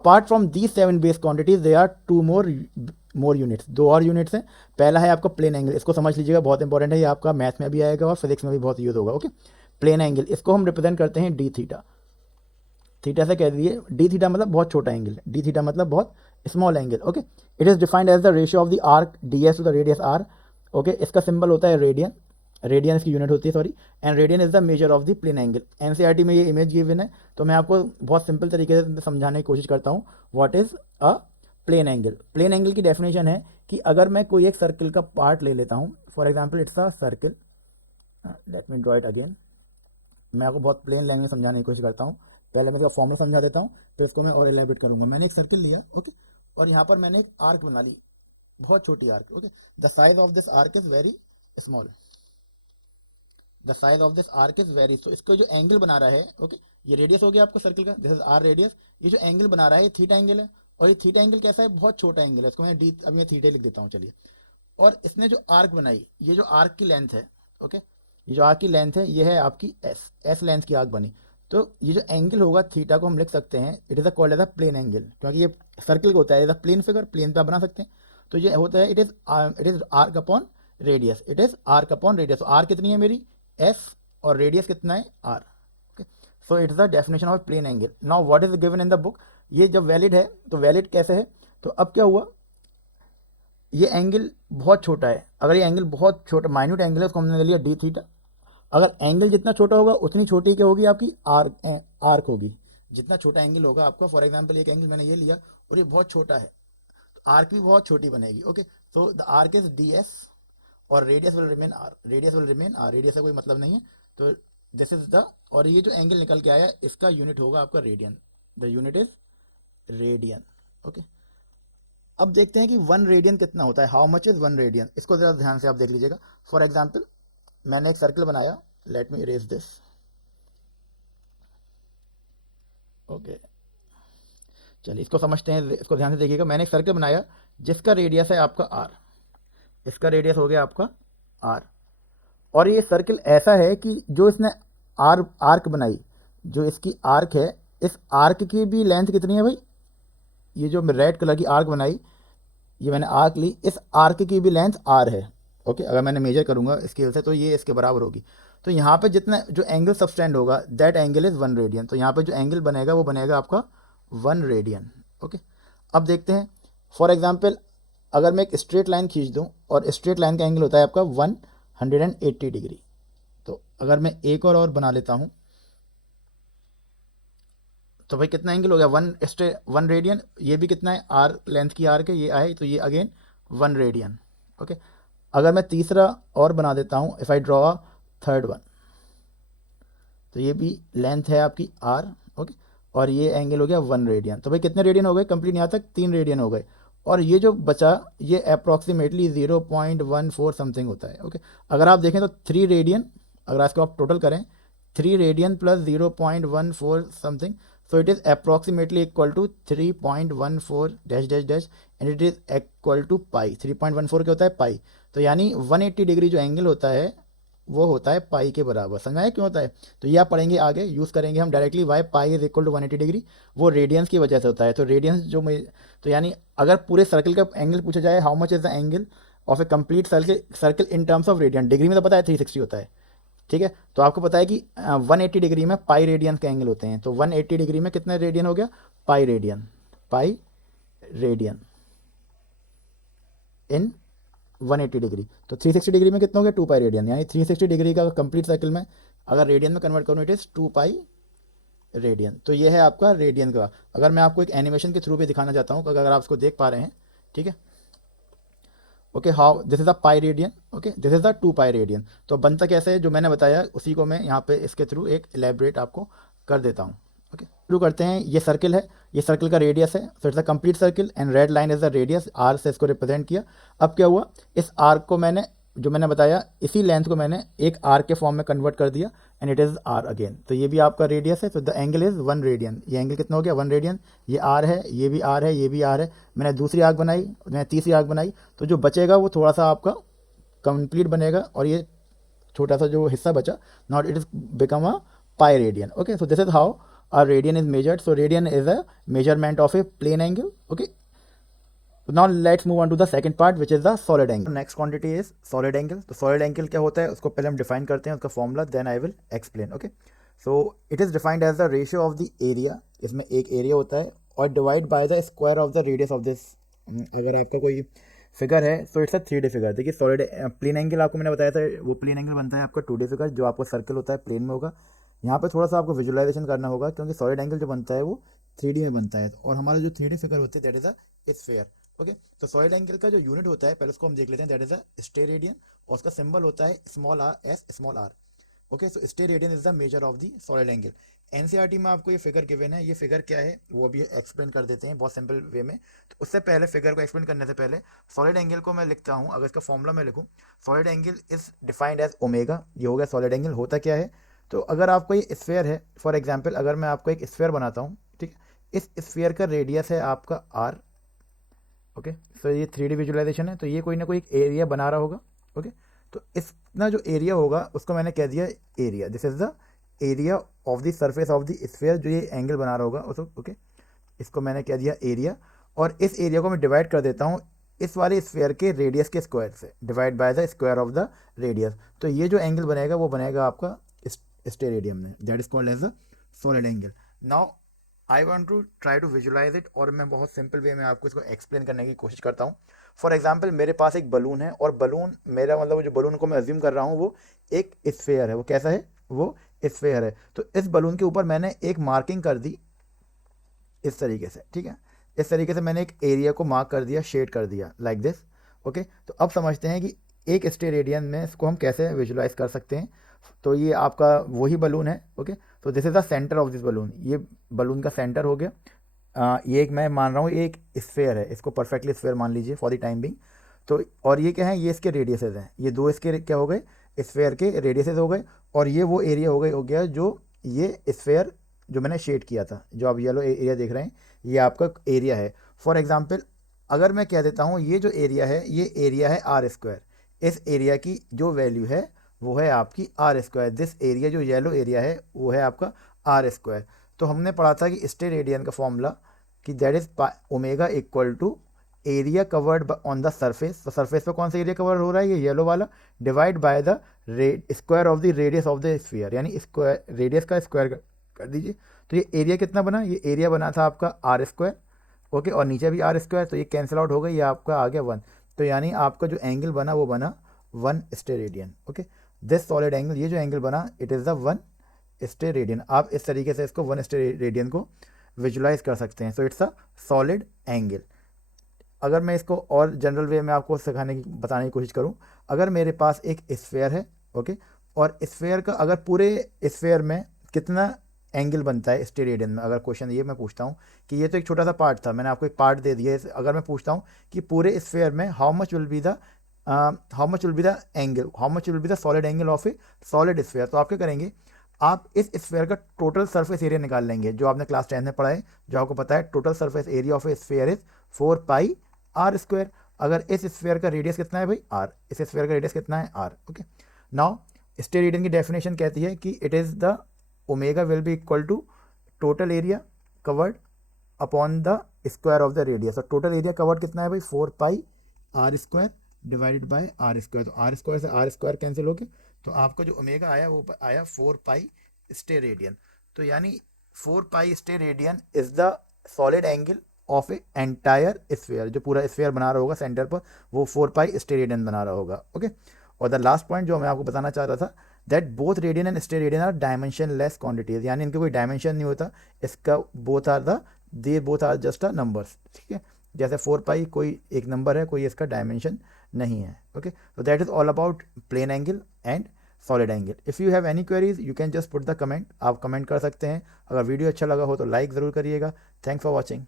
Apart from these 7 base quantities they are 2 more units, 2 और units हैं। पहला है आपका प्लेन एंगल, इसको समझ लीजिएगा, बहुत इंपॉर्टेंट है ये, आपका मैथ्स में भी आएगा और फिजिक्स में भी बहुत यूज होगा। ओके, प्लेन एंगल, इसको हम रिप्रेजेंट करते हैं डी थीटा। थीटा से कह दीजिए, डी थीटा मतलब बहुत छोटा एंगल, डी थीटा मतलब बहुत small angle. Okay, it is defined as the ratio of the arc d s to the radius r. Okay, इसका सिंबल होता है रेडियन, रेडियन इसकी यूनिट होती है, sorry, and radian is the measure of the plane angle. NCERT में ये image given है, तो मैं आपको बहुत सिंपल तरीके से समझाने की कोशिश करता हूँ what is a plane angle. Plane angle की डेफिनेशन है कि अगर मैं कोई एक सर्किल का पार्ट ले लेता हूँ, for example it's a circle, let me draw it again. मैं आपको बहुत प्लेन लैंग्वेज में समझाने की कोशिश करता हूँ, पहले मैं इसका फॉर्मूला समझा देता हूँ, फिर इसको मैं और एलेबरेट करूँगा। मैंने एक सर्किल लिया, ओके, और यहाँ पर मैंने एक आर्क बना ली, बहुत छोटी arc. Okay, the size of this arc is very small, the size of this arc is very, तो इसको जो एंगल बना रहा है, ओके, ये रेडियस हो गया आपको सर्किल का, दिस इज आर रेडियस। ये जो एंगल बना रहा है ये थीटा एंगल है, और ये थीटा एंगल कैसा है, बहुत छोटा एंगल है, इसको मैं डी, अभी मैं थीटा लिख देता हूँ, चलिए। और इसने जो आर्क बनाई, ये जो आर्क की लेंथ है, ओके, ये जो आर्क की लेंथ है ये है आपकी एस, एस लेंथ की आर्क बनी। तो ये जो एंगल होगा थीटा को हम लिख सकते हैं, it is a called as a plane angle, क्योंकि ये सर्किल का होता है, as a plane figure, plane पे आप बना सकते हैं। तो ये होता है it is arc upon radius, it is arc upon radius. R कितनी है मेरी, एस, और रेडियस कितना है, r. Okay, so it is the definition of plane angle. Now what is given in the book, ये जब वैलिड है तो वैलिड कैसे है, तो अब क्या हुआ, ये एंगल बहुत छोटा है, अगर ये एंगल बहुत छोटा माइन्यूट एंगल है उसको हमने ले लिया डी थीटा। अगर एंगल जितना छोटा होगा उतनी छोटी क्या होगी आपकी आर्क, आर्क होगी। जितना छोटा एंगल होगा आपका, फॉर एग्जांपल एक एंगल मैंने ये लिया और ये बहुत छोटा है, तो आर्क भी बहुत छोटी बनेगी। Okay, so the arc is d s और radius will remain r, radius will remain r, radius का कोई मतलब नहीं है। तो दिस इज द, और ये जो एंगल निकल के आया इसका यूनिट होगा आपका radian, the unit is radian. Okay, अब देखते हैं कि 1 रेडियन कितना होता है, हाउ मच इज 1 रेडियन, इसको जरा ध्यान से आप देख लीजिएगा। फॉर एग्जाम्पल मैंने एक सर्कल बनाया, let me erase this. Okay, चलिए इसको समझते हैं, इसको ध्यान से देखिएगा। मैंने एक सर्कल बनाया जिसका रेडियस है आपका आर, इसका रेडियस हो गया आपका आर, और ये सर्कल ऐसा है कि जो इसने आर्क बनाई, जो इसकी आर्क है, इस आर्क की भी लेंथ कितनी है भाई, ये जो रेड कलर की आर्क बनाई, ये मैंने आर्क ली, इस आर्क की भी लेंथ आर है। ओके, अगर मैंने मेजर करूंगा स्केल से तो ये इसके बराबर होगी। तो यहाँ पे जितना जो एंगल सबस्टेंड होगा दैट एंगल इज 1 रेडियन, तो यहाँ पे जो एंगल बनेगा वो बनेगा आपका 1 रेडियन। ओके, अब देखते हैं, फॉर एग्जाम्पल अगर मैं एक स्ट्रेट लाइन खींच दूँ, और स्ट्रेट लाइन का एंगल होता है आपका 180 डिग्री। तो अगर मैं एक और बना लेता हूँ, तो भाई कितना एंगल हो गया, 1 रेडियन, ये भी कितना है, आर लेंथ की आर के ये आए, तो ये अगेन 1 रेडियन। ओके, अगर मैं तीसरा और बना देता हूँ, if I draw a third one, तो ये भी लेंथ है आपकी आर। ओके, और ये एंगल हो गया 1 रेडियन। तो भाई कितने रेडियन हो गए कंप्लीट, यहाँ तक 3 रेडियन हो गए, और ये जो बचा ये अप्रॉक्सीमेटली 0.14 समथिंग होता है। ओके, अगर आप देखें तो 3 रेडियन, अगर इसको आप टोटल करें, 3 radian plus 0.14 something, so it is approximately equal to 3.14 dash dash dash, and it is equal to pi. 3.14 क्या होता है, पाई। तो यानी 180 डिग्री जो एंगल होता है वो होता है पाई के बराबर। समझ आया क्यों होता है, तो ये आप पढ़ेंगे आगे, यूज़ करेंगे हम directly, why pi is equal to 180 degree, वो रेडियंस की वजह से होता है। तो रेडियंस जो मैं, तो यानी अगर पूरे सर्कल का एंगल पूछा जाए, how much is the angle of A complete circle, circle in terms of radian, degree में तो पता है 360 होता है, ठीक है। तो आपको पता है कि 180 डिग्री में पाई रेडियन के एंगल होते हैं, तो 180 डिग्री में कितना रेडियन हो गया, पाई रेडियन, पाई रेडियन इन 180 डिग्री। तो 360 डिग्री में कितना हो गया, 2 पाई रेडियन, यानी 360 डिग्री का कंप्लीट सर्कल में अगर रेडियन में कन्वर्ट करूँ, इट इज़ 2 पाई रेडियन। तो ये है आपका रेडियन का। अगर मैं आपको एक एनिमेशन के थ्रू भी दिखाना चाहता हूँ, अगर आप इसको देख पा रहे हैं, ठीक है। Okay, how this is the pi radian, okay, this is the 2 pi radian. तो बनता कैसे है, जो मैंने बताया उसी को मैं यहाँ पे इसके थ्रू एक एलेबरेट आपको कर देता हूँ। ओके, शुरू करते हैं। ये सर्किल है, ये सर्किल का रेडियस है, so it's a complete circle and red line is the radius, r से इसको रिप्रेजेंट किया। अब क्या हुआ, इस आर्क को मैंने, जो मैंने बताया इसी लेंथ को मैंने एक आर्क के फॉर्म में कन्वर्ट कर दिया, and it is r again. तो ये भी आपका रेडियस है, तो द एंगल इज़ 1 रेडियन। ये एंगल कितना हो गया, 1 रेडियन। ये आर है, ये भी आर है, ये भी आर है। मैंने दूसरी आर्क बनाई, मैंने तीसरी आर्क बनाई, तो जो बचेगा वो थोड़ा सा आपका कंप्लीट बनेगा, और ये छोटा सा जो हिस्सा बचा, not it is become a pi radian. Okay, so this is how a radian is measured. So radian is a measurement of a plane angle. Okay. Now let's move on to the second part, which is the solid angle. Next quantity is solid angle. तो solid angle क्या होता है उसको पहले हम define करते हैं, उसका formula, then I will explain. Okay, so it is defined as the ratio of the area. इसमें एक एरिया होता है और divide by the square of the radius of this. अगर आपका कोई फिगर है so it's a 3D figure. देखिए सॉलिड प्लेन एंगल आपको मैंने बताया था, वो प्लेन एंगल बनता है आपका 2D फिगर, जो आपको सर्कल होता है प्लेन में होगा. यहाँ पे थोड़ा सा आपको विजुअलाइजेशन करना होगा, क्योंकि सॉलिड एंगल जो बनता है वो 3D में बनता है, और हमारा जो 3D फिगर होती है that is a sphere. Okay, तो सॉलिड एंगल का जो यूनिट होता है पहले उसको हम देख लेते हैं, दैट इज अ स्टेरेडियन, और उसका सिंबल होता है small r, s small r. Okay, so steradian is the measure of the solid angle. NCERT में आपको ये फिगर गिवन है, ये फिगर क्या है वो अभी एक्सप्लेन कर देते हैं बहुत सिंपल वे में. तो उससे पहले फिगर को एक्सप्लेन करने से पहले सॉलिड एंगल को मैं लिखता हूँ. अगर इसका फॉर्मूला मैं लिखूँ, solid angle is defined as omega. ये हो गया सॉलिड एंगल. होता क्या है, तो अगर आपको ये स्फीयर है, फॉर एग्जाम्पल अगर मैं आपको एक स्फीयर बनाता हूँ, ठीक, इस स्फीयर का रेडियस है आपका आर. ओके, सो ये 3D विजुअलाइजेशन है, तो ये कोई ना कोई एक एरिया बना रहा होगा. ओके, तो इतना जो एरिया होगा उसको मैंने कह दिया area. This is the area of the surface of the sphere, जो ये एंगल बना रहा होगा उसको. ओके, इसको मैंने कह दिया एरिया, और इस एरिया को मैं डिवाइड कर देता हूँ इस वाले स्फीयर के रेडियस के स्क्वायर से, divide by the square of the radius. तो ये जो एंगल बनेगा वो बनेगा आपका स्टेरेडियन में, that is called as a solid angle. Now I want to try to visualize it, और मैं बहुत सिंपल वे में आपको इसको एक्सप्लेन करने की कोशिश करता हूँ. फॉर एग्जाम्पल मेरे पास एक बलून है, और बलून मेरा मतलब जो बलून को मैं अज्यूम कर रहा हूँ वो एक स्फीयर है. वो कैसा है, वो स्फीयर है. तो इस बलून के ऊपर मैंने एक मार्किंग कर दी इस तरीके से. ठीक है, इस तरीके से मैंने एक एरिया को मार्क कर दिया, शेड कर दिया लाइक दिस. ओके, तो अब समझते हैं कि एक स्टेरेडियन में इसको हम कैसे विजुलाइज कर सकते हैं. तो ये आपका वही बलून है. ओके, तो this is the centre of this balloon. ये बलून का सेंटर हो गया. ये एक मैं मान रहा हूँ एक स्फीयर है, इसको परफेक्टली स्फीयर मान लीजिए फॉर द टाइम बिंग. तो और ये क्या है, ये इसके रेडियसेस हैं, ये दो इसके क्या हो गए, स्फीयर के रेडियसेस हो गए. और ये वो एरिया हो गया जो ये स्फीयर जो मैंने शेड किया था, जो आप येलो एरिया देख रहे हैं, ये आपका एरिया है. फॉर एग्जाम्पल अगर मैं कह देता हूँ ये जो एरिया है ये एरिया है आर स्क्वायर, इस एरिया की जो वैल्यू है वो है आपकी आर स्क्वायर. दिस एरिया जो येलो एरिया है वो है आपका आर स्क्वायर. तो हमने पढ़ा था कि स्टेरेडियन का फॉर्मूला कि that is omega equal to area covered on the surface. तो सरफेस पे कौन सा एरिया कवर हो रहा है, ये येलो वाला, divide by the square of the radius of the sphere, यानी स्क्वायर रेडियस का स्क्वायर कर दीजिए. तो ये एरिया कितना बना, ये एरिया बना था आपका आर स्क्वायर. ओके, और नीचे भी आर स्क्वायर, तो ये कैंसिल आउट हो गई, ये आपका आ गया 1. तो यानी आपका जो एंगल बना वो बना 1 steradian. Okay, this solid angle, ये जो एंगल बना इट इज़ द 1 स्टेरेडियन. आप इस तरीके से इसको 1 स्टेरेडियन को विजुलाइज कर सकते हैं. सो इट्स अ सॉलिड एंगल. अगर मैं इसको और जनरल वे में आपको सिखाने की बताने की कोशिश करूं, अगर मेरे पास एक स्फीयर है, ओके, और स्फीयर का अगर पूरे स्फीयर में कितना एंगल बनता है स्टेरेडियन में, अगर क्वेश्चन ये मैं पूछता हूँ कि ये तो एक छोटा सा पार्ट था, मैंने आपको एक पार्ट दे दिया है, अगर मैं पूछता हूँ कि पूरे स्फीयर में how much will be the angle, how much will be the solid angle of A solid sphere, तो आप क्या करेंगे, आप इस स्फीयर का टोटल सरफेस एरिया निकाल लेंगे, जो आपने क्लास 10 में पढ़ा है, जो आपको पता है total surface area of a sphere is 4 pi r square. अगर इस स्फीयर का रेडियस कितना है भाई, आर, इस स्फीयर का रेडियस कितना है, आर. ओके, नाउ स्टेरेडियन की डेफिनेशन कहती है कि it is the omega will be equal to total area covered upon the square of the radius. और टोटल एरिया कवर्ड कितना है भाई, 4 pi r square divided by r square. तो r square से आर स्क्वायर कैंसिल हो गया, तो आपका जो ओमेगा आया वो आया 4 पाई स्टेरेडियन. तो यानी 4 pi steradian is the solid angle of a entire sphere. जो पूरा स्फीयर बना रहा होगा सेंटर पर वो 4 पाई स्टेरेडियन बना रहा होगा. ओके, और द लास्ट पॉइंट जो मैं आपको बताना चाह रहा था, that both radian and steradian are dimensionless quantities, यानी इनका कोई डायमेंशन नहीं होता, इसका both are just a numbers. ठीक है, जैसे 4 पाई कोई एक नंबर है, कोई इसका डायमेंशन नहीं है. Okay, so that is all about plane angle and solid angle. If you have any queries you can just put the comment. आप कमेंट कर सकते हैं. अगर वीडियो अच्छा लगा हो तो लाइक ज़रूर करिएगा. Thanks for watching.